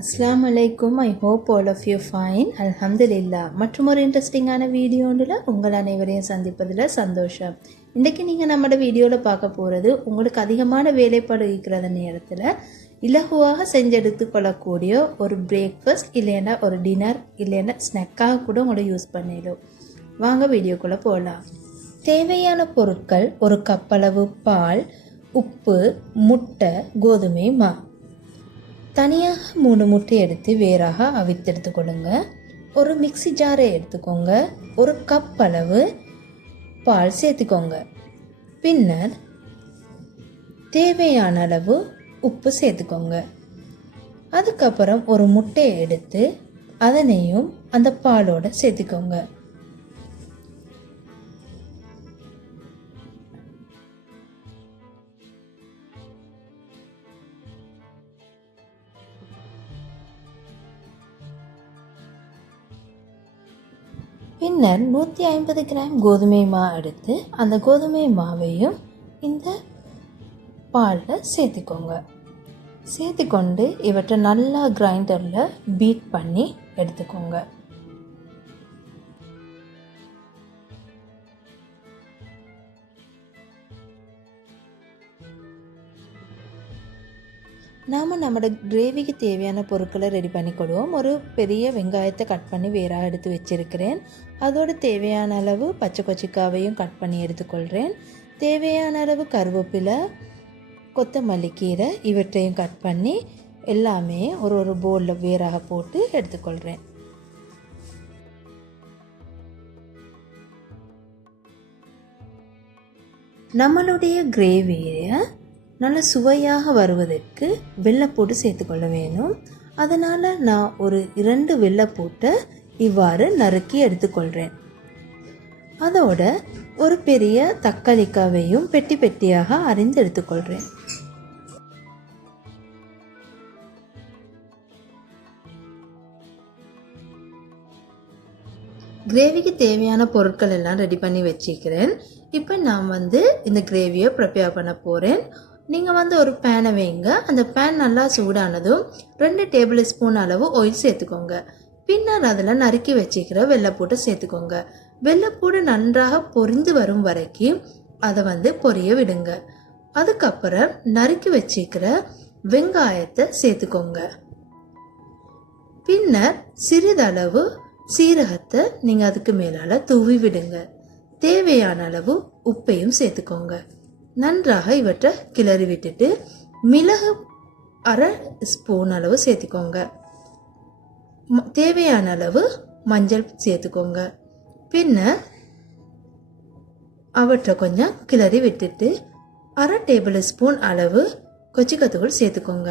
அஸ்ஸலாமு அலைக்கும். I hope all of you fine. அல்ஹம்துலில்லா. மற்றும் ஒரு இன்ட்ரெஸ்டிங்கான வீடியோவில் உங்கள் அனைவரையும் சந்திப்பதில் சந்தோஷம். இன்றைக்கி நீங்கள் நம்மளோட வீடியோவில் பார்க்க போகிறது உங்களுக்கு அதிகமான வேலைப்பாடு இருக்கிற நேரத்தில் இலகுவாக செஞ்செடுத்து கொள்ளக்கூடிய ஒரு பிரேக்ஃபாஸ்ட் இல்லைன்னா ஒரு டின்னர் இல்லைன்னா ஸ்நாக்காக கூட உங்களோட யூஸ் பண்ணிடும். வாங்க வீடியோக்குள்ளே போகலாம். தேவையான பொருட்கள்: ஒரு கப்பளவு பால், உப்பு, முட்டை, கோதுமை மா. தனியாக 3 முட்டை எடுத்து வேறாக அவித்தெடுத்து கொள்ளுங்க. ஒரு மிக்சி ஜாரை எடுத்துக்கோங்க. ஒரு கப் அளவு பால் சேர்த்துக்கோங்க. பின்னர் தேவையான அளவு உப்பு சேர்த்துக்கோங்க. அதுக்கப்புறம் ஒரு முட்டையை எடுத்து அதனையும் அந்த பாலோட சேர்த்துக்கோங்க. பின்னர் 150 கிராம் கோதுமை மா எடுத்து அந்த கோதுமை மாவையும் இந்த பாலில் சேர்த்துக்கோங்க. சேர்த்துக்கொண்டு இவற்றை நல்லா கிரைண்டரில் பீட் பண்ணி எடுத்துக்கோங்க. நாம் நம்மளோட கிரேவிக்கு தேவையான பொருட்களை ரெடி பண்ணிக்கொள்வோம். ஒரு பெரிய வெங்காயத்தை கட் பண்ணி வேறாக எடுத்து வச்சுருக்கிறேன். அதோடு தேவையான அளவு பச்சை கொச்சிக்காவையும் கட் பண்ணி எடுத்துக்கொள்கிறேன். தேவையான அளவு கருவேப்பிலை, கொத்தமல்லி கீரை இவற்றையும் கட் பண்ணி எல்லாமே ஒரு பவுலில் வேறாக போட்டு எடுத்துக்கொள்கிறேன். நம்மளுடைய கிரேவியை நல்ல சுவையாக வருவதற்கு வெள்ளைப்பூடு சேர்த்துக்கொள்ள வேணும். அதனால் நான் ஒரு 2 வெள்ளைப்பூட்டை இவ்வாறு நறுக்கி எடுத்துக்கொள்கிறேன். அதோட ஒரு பெரிய தக்காளிக்காவையும் பெட்டி பெட்டியாக அரிந்து எடுத்துக்கொள்கிறேன். கிரேவிக்கு தேவையான பொருட்கள் எல்லாம் ரெடி பண்ணி வச்சுக்கிறேன். இப்போ நான் இந்த கிரேவியை ப்ரிப்பேர் பண்ண போகிறேன். நீங்கள் ஒரு பேனை வைங்க. அந்த பேன் நல்லா சூடானதும் 2 டேபிள் ஸ்பூன் அளவு ஆயில் சேர்த்துக்கோங்க. பின்னர் அதில் நறுக்கி வச்சுக்கிற வெள்ளைப்பூட்டை சேர்த்துக்கோங்க. வெள்ளைப்பூடு நன்றாக பொரிந்து வரும் வரைக்கும் அதை பொரிய விடுங்க. அதுக்கப்புறம் நறுக்கி வச்சுக்கிற வெங்காயத்தை சேர்த்துக்கோங்க. பின்னர் சிறிதளவு சீரகத்தை நீங்கள் அதுக்கு மேலால் தூவி விடுங்க. தேவையான அளவு உப்பையும் சேர்த்துக்கோங்க. நன்றாக இவற்றை கிளறி விட்டுட்டு மிளகு 1/2 ஸ்பூன் அளவு சேர்த்துக்கோங்க. தேவையான அளவு மஞ்சள் சேர்த்துக்கோங்க. பின்னர் அவற்றை கொஞ்சம் கிளறி விட்டுட்டு 1/2 டேபிள் ஸ்பூன் அளவு கொச்சிக்கத்தூள் சேர்த்துக்கோங்க.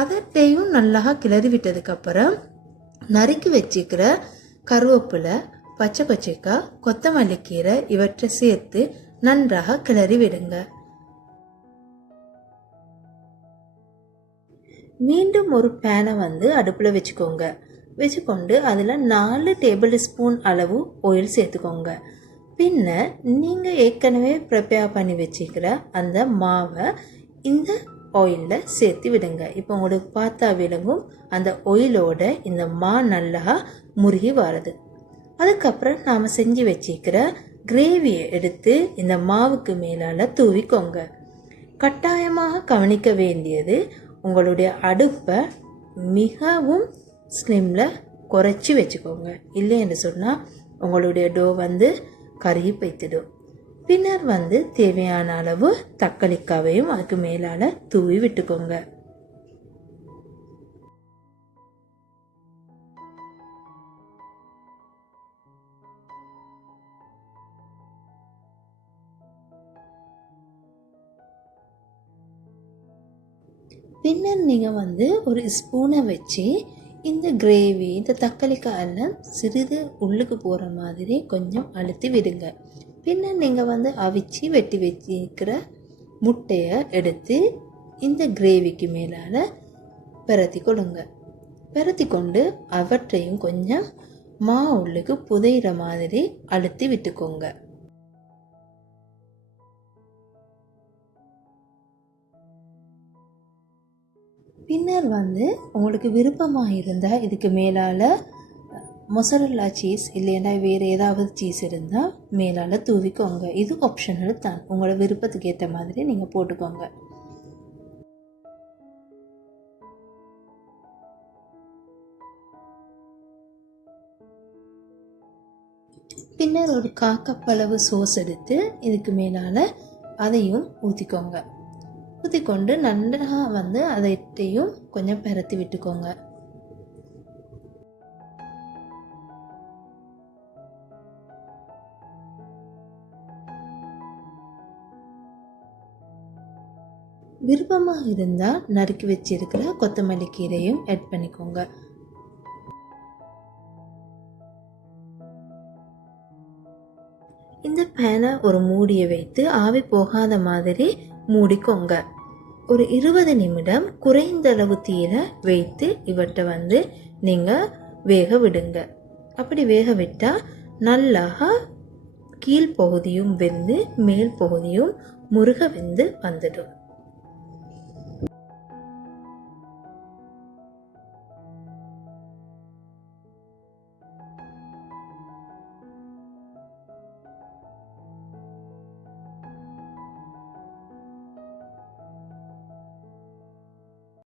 அதையும் நல்லா கிளறி விட்டதுக்கப்புறம் நறுக்கி வச்சுக்கிற கருவேப்பிலை, பச்சை கொச்சிக்காய், கொத்தமல்லி கீரை இவற்றை சேர்த்து நன்றாக கிளறி விடுங்க. மீண்டும் ஒரு பேனை அடுப்பில் வச்சுக்கோங்க. வச்சுக்கொண்டு அதில் 4 டேபிள் ஸ்பூன் அளவு ஆயில் சேர்த்துக்கோங்க. பின்னர் நீங்கள் ஏற்கனவே ப்ரிப்பேர் பண்ணி வச்சுக்கிற அந்த மாவை இந்த ஆயிலில் சேர்த்து விடுங்க. இப்போ உங்களுக்கு பார்த்தா விளங்கும் அந்த ஆயிலோட இந்த மா நல்லா முருகி வருது. அதுக்கப்புறம் நாம் செஞ்சு வச்சுக்கிற கிரேவியை எடுத்து இந்த மாவுக்கு மேலால் தூவிக்கோங்க. கட்டாயமாக கவனிக்க வேண்டியது, உங்களுடைய அடுப்பை மிகவும் ஸ்லிம்மில் குறைச்சி வச்சுக்கோங்க. இல்லைன்னு சொன்னால் உங்களுடைய டோ கருகி போய்த்திடும். பின்னர் தேவையான அளவு தக்காளிக்காவையும் அதுக்கு மேலால் தூவி விட்டுக்கோங்க. பின்னர் நீங்கள் ஒரு ஸ்பூனை வச்சு இந்த கிரேவி, இந்த தக்காளிக்காயெல்லாம் சிறிது உள்ளுக்கு போகிற மாதிரி கொஞ்சம் அழுத்தி விடுங்க. பின்னர் நீங்கள் அவிச்சு வெட்டி வச்சிருக்கிற முட்டையை எடுத்து இந்த கிரேவிக்கு மேலால் பரத்தி கொடுங்க. பரத்தி கொண்டு அவற்றையும் கொஞ்சம் மா உள்ளுக்கு புதையிற மாதிரி அழுத்தி விட்டுக்கோங்க. பின்னர் வந்து உங்களுக்கு விருப்பமாக இருந்தால் இதுக்கு மேலால் மொசரல்லா சீஸ் இல்லைன்னா வேறு ஏதாவது சீஸ் இருந்தால் மேலால் தூவிக்கோங்க. இது ஆப்ஷனல் தான், உங்களோட விருப்பத்துக்கு ஏற்ற மாதிரி நீங்கள் போட்டுக்கோங்க. பின்னர் ஒரு 1/4 கப் அளவு சோஸ் எடுத்து இதுக்கு மேலால் அதையும் ஊற்றிக்கோங்க. ஊற்றிக்கொண்டு நன்றாக வந்து அதையும் கொஞ்சம் பரத்தி விட்டுக்கோங்க. விருப்பமாக இருந்தால் நறுக்கி வச்சிருக்கிற கொத்தமல்லி கீரையும் ஆட் பண்ணிக்கோங்க. இந்த பேனை ஒரு மூடியை வைத்து ஆவி போகாத மாதிரி மூடிக்கோங்க. ஒரு 20 நிமிடம் குறைந்த அளவு தீயில வைத்து இவற்றை வந்து நீங்கள் வேக விடுங்க. அப்படி வேக விட்டால் நல்லா கீழ்ப்பகுதியும் வெந்து மேல் பகுதியும் முருக வெந்து வந்துடும்.